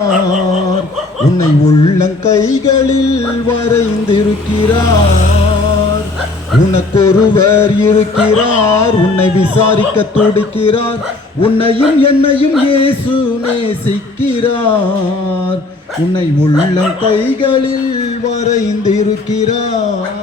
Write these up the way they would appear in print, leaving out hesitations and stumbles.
உன்னை உள்ளங்கைகளில் வரைந்திருக்கிறார். உனக்கொருவர் இருக்கிறார், உன்னை விசாரிக்க துடிக்கிறார். உன்னையும் என்னையும் இயேசு நேசிக்கிறார். உன்னை உள்ளங்கைகளில் வரைந்திருக்கிறார்.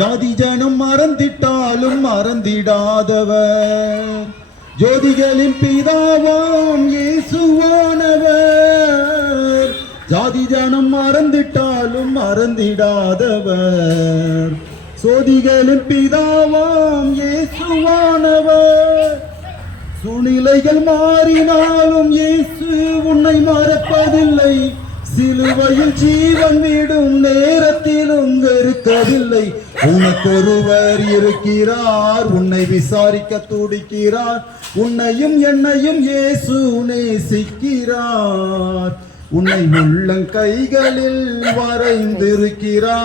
ஜாதி ஜனம் மறந்திட்டாலும் மறந்திடாதவர், ஜோதிகளின் பிதாவாம் இயேசுவானவர். ஜாதி ஜனம் மறந்திட்டாலும் மறந்திடாதவர், சோதிகளின் பிதாவாம் இயேசுவானவர். சூழ்நிலைகள் மாறினாலும் இயேசு உன்னை மறப்பதில்லை. சிலுவையில் ஜீவன் விடும் நேரத்திலும் வெறுக்கவில்லை. உனக்கொருவர் இருக்கிறார், உன்னை விசாரிக்க துடிக்கிறார். உன்னையும் என்னையும் இயேசு நேசிக்கிறார். உன்னை உள்ளங்கைகளில் வரைந்திருக்கிறார்.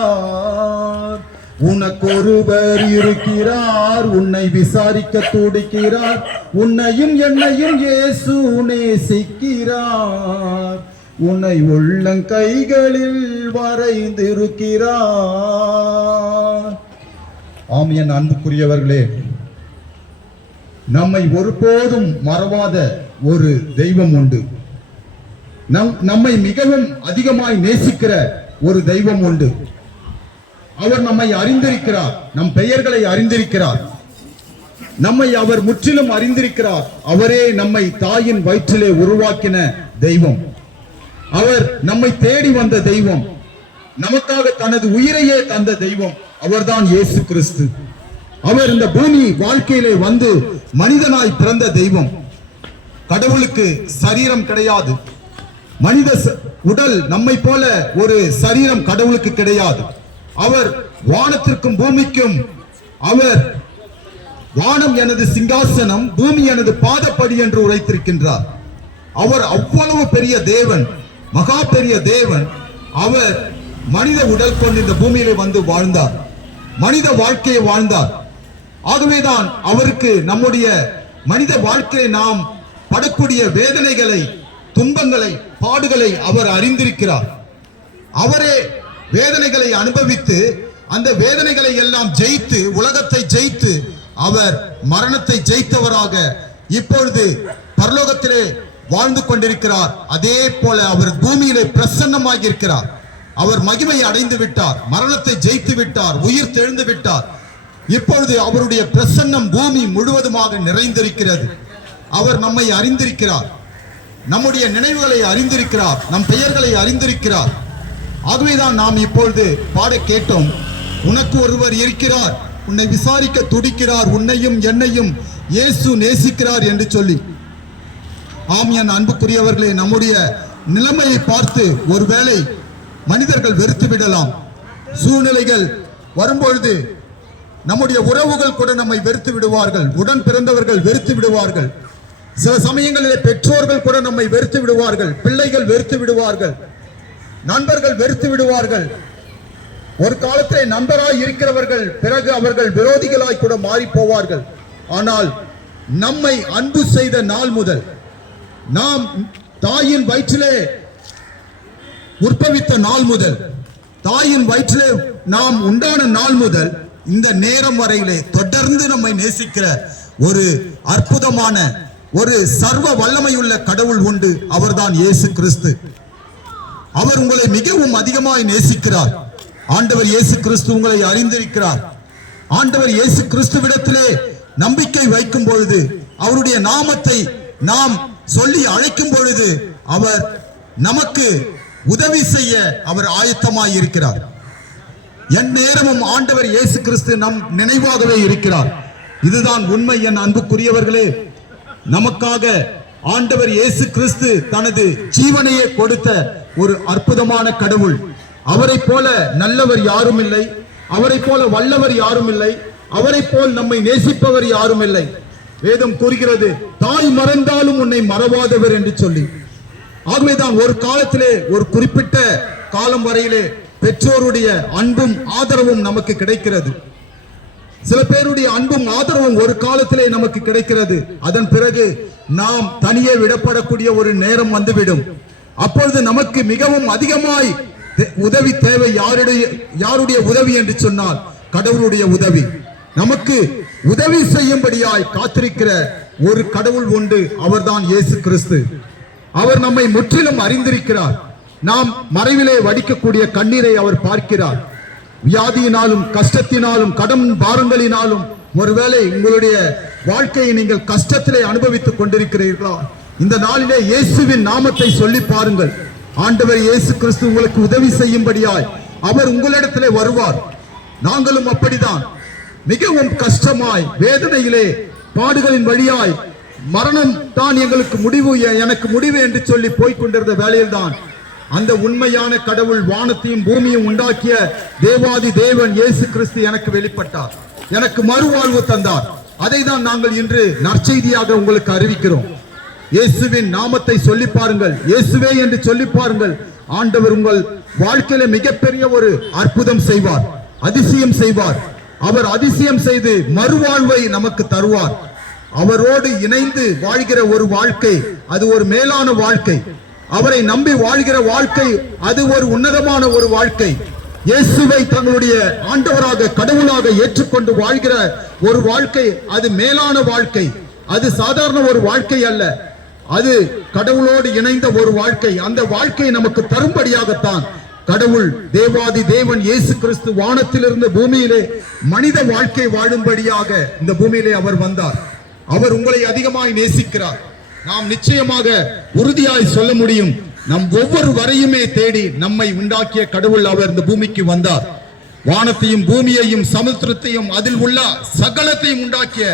உனக்கொருவர் இருக்கிறார், உன்னை விசாரிக்க துடிக்கிறார். உன்னையும் என்னையும் இயேசு நேசிக்கிறார். உன்னை உள்ளங்கைகளில் வரைந்திருக்கிறார். ஆம், என் அன்புக்குரியவர்களே, நம்மை ஒருபோதும் மறவாத ஒரு தெய்வம் உண்டு. நம்மை மிகவும் அதிகமாய் நேசிக்கிற ஒரு தெய்வம் உண்டு. அவர் நம்மை அறிந்திருக்கிறார், நம் பெயர்களை அறிந்திருக்கிறார், நம்மை அவர் முற்றிலும் அறிந்திருக்கிறார். அவரே நம்மை தாயின் வயிற்றிலே உருவாக்கின தெய்வம். அவர் நம்மை தேடி வந்த தெய்வம், நமக்காக தனது உயிரையே தந்த தெய்வம். அவர்தான் இயேசு கிறிஸ்து. அவர் இந்த பூமி வாழ்க்கையிலே வந்து மனிதனாய் பிறந்த தெய்வம். கடவுளுக்கு சரீரம் கிடையாது, மனித உடல் நம்மை போல ஒரு சரீரம் கடவுளுக்கு கிடையாது. அவர் வானத்திற்கும் பூமிக்கும், அவர் வானம் எனது சிங்காசனம், பூமி எனது பாதப்படி என்று உரைத்திருக்கின்றார். அவர் அவ்வளவு பெரிய தேவன், மகா பெரிய தேவன். அவர் மனித உடல் கொண்டு இந்த பூமியிலே வந்து வாழ்ந்தார், மனித வாழ்க்கையை வாழ்ந்தார். ஆகவேதான் அவருக்கு நம்முடைய மனித வாழ்க்கையை நாம் படக்கூடிய வேதனைகளை, துன்பங்களை, பாடுகளை அவர் அறிந்திருக்கிறார். அவரே வேதனைகளை அனுபவித்து அந்த வேதனைகளை எல்லாம் ஜெயித்து, உலகத்தை ஜெயித்து, அவர் மரணத்தை ஜெயித்தவராக இப்பொழுது பரலோகத்திலே வாழ்ந்து கொண்டிருக்கிறார். அதே போல அவர் பூமியிலே பிரசன்னமாகி இருக்கிறார். அவர் மகிமை அடைந்து விட்டார், மரணத்தை ஜெயித்து விட்டார், உயிர் தெழுந்து விட்டார். இப்பொழுது அவருடைய பிரசன்னம் பூமி முழுவதுமாக நிறைந்திருக்கிறது. அவர் நம்மை அறிந்திருக்கிறார், நம்முடைய நினைவுகளை அறிந்திருக்கிறார், நம் பெயர்களை அறிந்திருக்கிறார். ஆகவேதான் நாம் இப்பொழுது பாட கேட்டோம், உனக்கு ஒருவர் இருக்கிறார், உன்னை விசாரிக்க துடிக்கிறார், உன்னையும் என்னையும் இயேசு நேசிக்கிறார் என்று சொல்லி. ஆம், என் அன்புக்குரியவர்களே, நம்முடைய நிலைமையை பார்த்து ஒருவேளை மனிதர்கள் வெறுத்து விடலாம். சூழ்நிலைகள் வரும்பொழுது நம்முடைய உறவுகள் கூட நம்மை வெறுத்து விடுவார்கள், உடன் பிறந்தவர்கள் வெறுத்து விடுவார்கள். சில சமயங்களில் பெற்றோர்கள் கூட நம்மை வெறுத்து விடுவார்கள், பிள்ளைகள் வெறுத்து விடுவார்கள், நண்பர்கள் வெறுத்து விடுவார்கள். ஒரு காலத்திலே நண்பராய் இருக்கிறவர்கள் பிறகு அவர்கள் விரோதிகளாய் கூட மாறி போவார்கள். ஆனால் நம்மை அன்பு செய்த நாள் முதல், நாம் தாயின் வயிற்றிலே உற்பவித்த நாள் முதல், தாயின் வயிற்றிலே நாம் உண்டான நாள் முதல் இந்த நேரம் வரையிலே தொடர்ந்து நம்மை நேசிக்கிற ஒரு அற்புதமான, ஒரு சர்வ வல்லமையுள்ள கடவுள் உண்டு. அவர்தான் இயேசு கிறிஸ்து. அவர் உங்களை மிகவும் அதிகமாய் நேசிக்கிறார். ஆண்டவர் இயேசு கிறிஸ்து உங்களை அறிந்திருக்கிறார். ஆண்டவர் இயேசு கிறிஸ்துவிடத்திலே நம்பிக்கை வைக்கும் பொழுது, அவருடைய நாமத்தை நாம் சொல்லி அழைக்கும் பொழுது, அவர் நமக்கு உதவி செய்ய அவர் ஆயத்தமாய் இருக்கிறார். என் நேரமும் ஆண்டவர் இயேசு கிறிஸ்து நம் நினைவாகவே இருக்கிறார். இதுதான் உண்மை. என் அன்புக்குரியவர்களே, நமக்காக ஆண்டவர் இயேசு கிறிஸ்து தனது ஜீவனையே கொடுத்த ஒரு அற்புதமான கடவுள். அவரை போல நல்லவர் யாரும் இல்லை, அவரை போல வல்லவர் யாரும் இல்லை, அவரை போல் நம்மை நேசிப்பவர் யாரும் இல்லை. வேதம் கூறுகிறது, தாய் மறந்தாலும் உன்னை மறவாதவர் என்று சொல்லி. ஆகவேதான் ஒரு காலத்திலே, ஒரு குறிப்பிட்ட காலம் வரையிலே பெற்றோருடைய அன்பும் ஆதரவும் நமக்கு கிடைக்கிறது. சில பேருடைய அன்பும் ஆதரவும் ஒரு காலத்திலே நமக்கு கிடைக்கிறது. அதன் பிறகு நாம் தனியே விடப்படக்கூடிய ஒரு நேரம் வந்துவிடும். அப்பொழுது நமக்கு மிகவும் அதிகமாய் உதவி தேவை. யாருடைய உதவி என்று சொன்னால் கடவுளுடைய உதவி. நமக்கு உதவி செய்யும்படியாய் காத்திருக்கிற ஒரு கடவுள் உண்டு, அவர்தான் இயேசு கிறிஸ்து. அவர் நம்மை முற்றிலும் அறிந்திருக்கிறார். நாம் மறைவிலே வடிக்கக்கூடிய கண்ணீரை அவர் பார்க்கிறார். வியாதியினாலும் கஷ்டத்தினாலும் கடன் பாரங்களினாலும் ஒருவேளை உங்களுடைய வாழ்க்கையை நீங்கள் கஷ்டத்திலே அனுபவித்துக் கொண்டிருக்கிறீர்களா? இந்த நாளிலே இயேசுவின் நாமத்தை சொல்லி பாருங்கள். ஆண்டவர் இயேசு கிறிஸ்து உங்களுக்கு உதவி செய்யும்படியாய் அவர் உங்களிடத்திலே வருவார். நாங்களும் அப்படிதான் மிகவும் கஷ்டமாய் வேதனையிலே பாடுகளின் வழியாய் மரணம் தான் எங்களுக்கு முடிவு, எனக்கு முடிவு என்று சொல்லி போய்கொண்டிருந்த வேளையில்தான் அந்த உண்மையான கடவுள் வானத்தையும் பூமியும் உண்டாக்கிய தேவாதி தேவன் இயேசு கிறிஸ்து எனக்கு வெளிப்பட்டார், எனக்கு மறுவாழ்வு தந்தார். அதை தான் நாங்கள் இன்று நற்செய்தியாக உங்களுக்கு அறிவிக்கிறோம். இயேசுவின் நாமத்தை சொல்லி பாருங்கள், இயேசுவே என்று சொல்லி பாருங்கள். ஆண்டவர் உங்கள் வாழ்க்கையில மிகப்பெரிய ஒரு அற்புதம் செய்வார், அதிசயம் செய்வார். அவர் அதிசயம் செய்து மறுவாழ்வை நமக்கு தருவார். அவரோடு இணைந்து வாழ்கிற ஒரு வாழ்க்கை, அது ஒரு மேலான வாழ்க்கை. அவரை நம்பி வாழ்கிற வாழ்க்கை, அது ஒரு உன்னதமான ஒரு வாழ்க்கை. இயேசுவை தங்களுடைய ஆண்டவராக கடவுளாக ஏற்றுக்கொண்டு வாழ்கிற ஒரு வாழ்க்கை, அது மேலான வாழ்க்கை. அது சாதாரண ஒரு வாழ்க்கை அல்ல, அது கடவுளோடு இணைந்த ஒரு வாழ்க்கை. அந்த வாழ்க்கை நமக்கு தரும்படியாகத்தான் கடவுள் தேவாதி தேவன் இயேசு கிறிஸ்து வானத்திலிருந்து பூமியிலே மனித வாழ்க்கை வாழும்படியாக இந்த பூமியிலே அவர் வந்தார். அவர் உங்களை அதிகமாய் நேசிக்கிறார். நாம் நிச்சயமாக உறுதியாய் சொல்ல முடியும், நம் ஒவ்வொரு வரையுமே தேடி நம்மை உண்டாக்கிய கடவுள் அவர் இந்த பூமிக்கு வந்தார். வானத்தையும் பூமியையும் சமுத்திரத்தையும் அதில் உள்ள சகலத்தையும் உண்டாக்கிய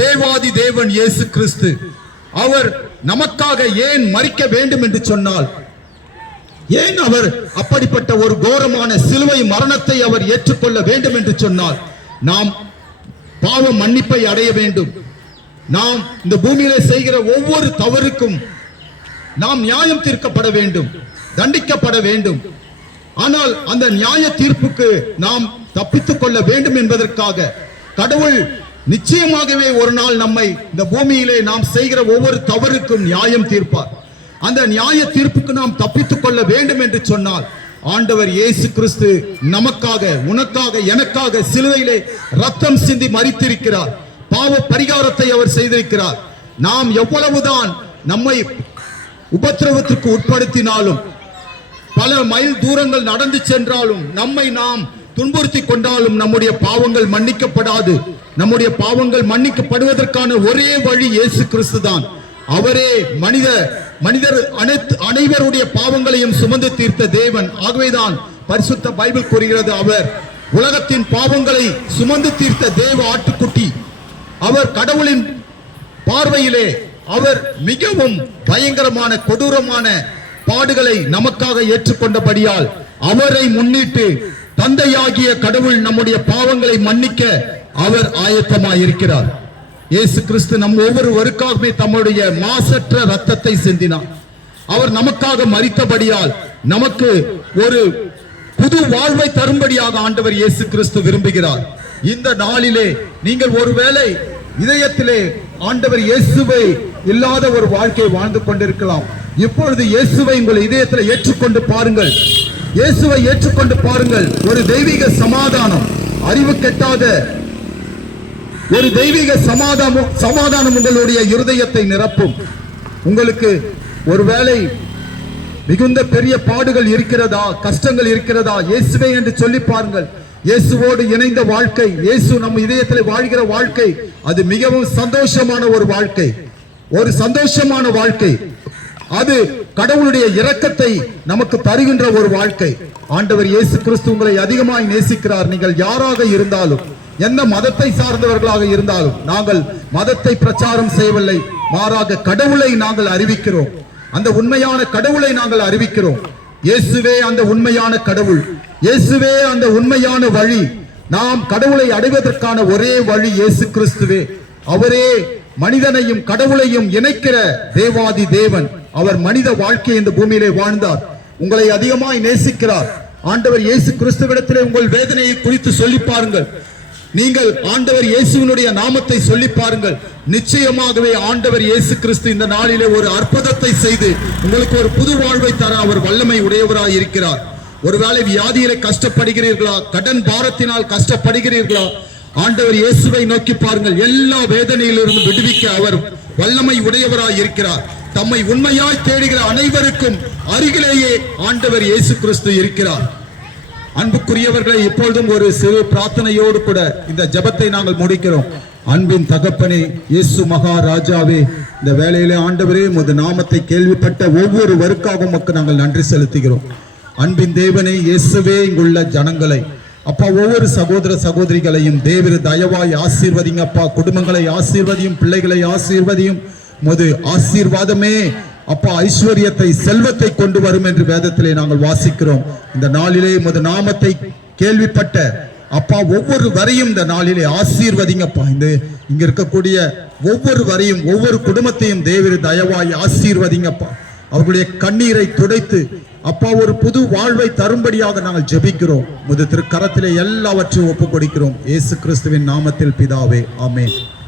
தேவாதி தேவன் இயேசு கிறிஸ்து அவர் நமக்காக ஏன் மரிக்க வேண்டும் என்று சொன்னால், ஏன் அவர் அப்படிப்பட்ட ஒரு கோரமான சிலுவை மரணத்தை அவர் ஏற்றுக்கொள்ள வேண்டும் என்று சொன்னால், நாம் பாவ மன்னிப்பை அடைய வேண்டும். நாம் இந்த பூமியிலே செய்கிற ஒவ்வொரு தவறுக்கும் நாம் நியாயம் தீர்க்கப்பட வேண்டும், தண்டிக்கப்பட வேண்டும். ஆனால் அந்த நியாய தீர்ப்புக்கு நாம் தப்பித்துக் கொள்ள வேண்டும் என்பதற்காக கடவுள் நிச்சயமாகவே ஒரு நாள் நம்மை இந்த பூமியிலே நாம் செய்கிற ஒவ்வொரு தவறுக்கும் நியாயம் தீர்ப்பார். அந்த நியாய தீர்ப்புக்கு நாம் தப்பித்துக் கொள்ள வேண்டும் என்று சொன்னால் ஆண்டவர் இயேசு கிறிஸ்து நமக்காக, உனக்காக, எனக்காக சிலுவையிலே ரத்தம் சிந்தி மரித்திருக்கிறார். பாவ பரிகாரத்தை அவர் செய்திருக்கிறார். நாம் எவ்வளவுதான் நம்மை உபத்திரவத்திற்கு உட்படுத்தினாலும், பல மைல் தூரங்கள் நடந்து சென்றாலும், நம்மை நாம் துன்புறுத்தி கொண்டாலும் நம்முடைய பாவங்கள் மன்னிக்கப்படாது. நம்முடைய பாவங்கள் மன்னிக்கப்படுவதற்கான ஒரே வழி இயேசு கிறிஸ்து தான். அவரே மனிதர் அனைவருடைய பாவங்களையும் சுமந்து தீர்த்த தேவன். ஆகவேதான் பரிசுத்த பைபிள் கூறுகிறது, அவர் உலகத்தின் பாவங்களை சுமந்து தீர்த்த தேவ ஆட்டுக்குட்டி. அவர் கடவுளின் பார்வையிலே அவர் மிகவும் பயங்கரமான கொடூரமான பாடுகளை நமக்காக ஏற்றுக்கொண்டபடியால் அவரை முன்னிட்டு தந்தையாகிய கடவுள் நம்முடைய பாவங்களை மன்னிக்க அவர் ஆயத்தமாய் இருக்கிறார். இயேசு கிறிஸ்து நம் ஒவ்வொருவருக்காகவே தம்முடைய மாசற்ற ரத்தத்தை சிந்தினார். அவர் நமக்காக மரித்தபடியால் நமக்கு ஒரு புது வாழ்வை தரும்படியாக ஆண்டவர் இயேசு கிறிஸ்து விரும்புகிறார். இந்த நாளிலே நீங்கள் ஒருவேளை இதயத்திலே ஆண்டவர் இயேசுவை இல்லாத ஒரு வாழ்க்கை வாழ்ந்து கொண்டிருக்கலாம். இப்பொழுது இயேசுவை உங்கள் இதயத்தில் ஏற்றுக்கொண்டு பாருங்கள். இயேசுவை ஏற்றுக்கொண்டு பாருங்கள். ஒரு தெய்வீக சமாதானம், அறிவு கெட்டாத ஒரு தெய்வீக சமாதானம் உங்களுடைய இருதயத்தை நிரப்பும். உங்களுக்கு ஒருவேளை மிகுந்த பெரிய பாடுகள் இருக்கிறதா, கஷ்டங்கள் இருக்கிறதா, இயேசுவே என்று சொல்லி பாருங்கள். இயேசுவோடு இணைந்த வாழ்க்கை, இயேசு நம் இதயத்தில் வாழ்கிற வாழ்க்கை, அது மிகவும் சந்தோஷமான ஒரு வாழ்க்கை, ஒரு சந்தோஷமான வாழ்க்கை. அது கடவுளுடைய இரக்கத்தை நமக்கு தருகின்ற ஒரு வாழ்க்கை. ஆண்டவர் இயேசு கிறிஸ்து உங்களை அதிகமாய் நேசிக்கிறார். நீங்கள் யாராக இருந்தாலும், எந்த மதத்தை சார்ந்தவர்களாக இருந்தாலும், நாங்கள் மதத்தை பிரச்சாரம் செய்யவில்லை, மாறாக கடவுளை நாங்கள் அறிவிக்கிறோம். அந்த உண்மையான கடவுளை நாங்கள் அறிவிக்கிறோம். இயேசுவே அந்த உண்மையான கடவுள், இயேசுவே அந்த உண்மையான வழி. நாம் கடவுளை அடைவதற்கான ஒரே வழி இயேசு கிறிஸ்துவே. அவரே மனிதனையும் கடவுளையும் இணைக்கிற தேவாதி தேவன். அவர் மனித வாழ்க்கை இந்த பூமியிலே வாழ்ந்தார். உங்களை அதிகமாய் நேசிக்கிறார். ஆண்டவர் இயேசு கிறிஸ்துவிடத்திலே உங்கள் வேதனையை குறித்து சொல்லி பாருங்கள். நீங்கள் ஆண்டவர் இயேசுவினுடைய நாமத்தை சொல்லி பாருங்கள். நிச்சயமாகவே ஆண்டவர் இயேசு கிறிஸ்து இந்த நாளிலே ஒரு அற்புதத்தை செய்து உங்களுக்கு ஒரு புது வாழ்வை தர அவர் வல்லமை உடையவராய் இருக்கிறார். ஒருவேளை வியாதியிலே கஷ்டப்படுகிறீர்களா, கடன் பாரத்தினால் கஷ்டப்படுகிறீர்களா, ஆண்டவர் இயேசுவை நோக்கி பாருங்கள். எல்லா வேதனையிலிருந்து விடுவிக்க அவர் வல்லமை உடையவராய் இருக்கிறார். தம்மை உண்மையாய் தேடுகிற அனைவருக்கும் அருகிலேயே ஆண்டவர் இயேசு கிறிஸ்து இருக்கிறார். அன்புக்குரியவர்களை, இப்பொழுதும் ஒரு சிறு பிரார்த்தனையோடு கூட இந்த ஜெபத்தை நாங்கள் முடிக்கிறோம். அன்பின் தகப்பனே, இயேசு மகாராஜாவே, இந்த வேளையிலே ஆண்டவரே உமது நாமத்தை கேள்விப்பட்ட ஒவ்வொருவருக்காகவும் உமக்கு நாங்கள் நன்றி செலுத்துகிறோம். அன்பின் தேவனே, இயேசுவே, இங்குள்ள ஜனங்களை அப்பா, ஒவ்வொரு சகோதர சகோதரிகளையும் தேவரே தயவாய் ஆசீர்வதிங்க அப்பா. குடும்பங்களை ஆசீர்வதியும், பிள்ளைகளை ஆசீர்வதியும். உமது ஆசீர்வாதமே அப்பா ஐஸ்வர்யத்தை, செல்வத்தை கொண்டு வரும் என்று வேதத்திலே நாங்கள் வாசிக்கிறோம். இந்த நாளிலே உமது நாமத்தை கேள்விப்பட்ட அப்பா ஒவ்வொரு வரையும் இந்த நாளிலே ஆசீர்வதிங்கப்பா. இங்க இருக்கக்கூடிய ஒவ்வொரு வரையும், ஒவ்வொரு குடும்பத்தையும் தேவரே தயவாய் ஆசீர்வதிங்கப்பா. அவர்களுடைய கண்ணீரை துடைத்து அப்பா ஒரு புது வாழ்வை தரும்படியாக நாங்கள் ஜெபிக்கிறோம். உமது திருக்கரத்திலே எல்லாவற்றையும் ஒப்புக் கொடுக்கிறோம். இயேசு கிறிஸ்துவின் நாமத்தில் பிதாவே, ஆமென்.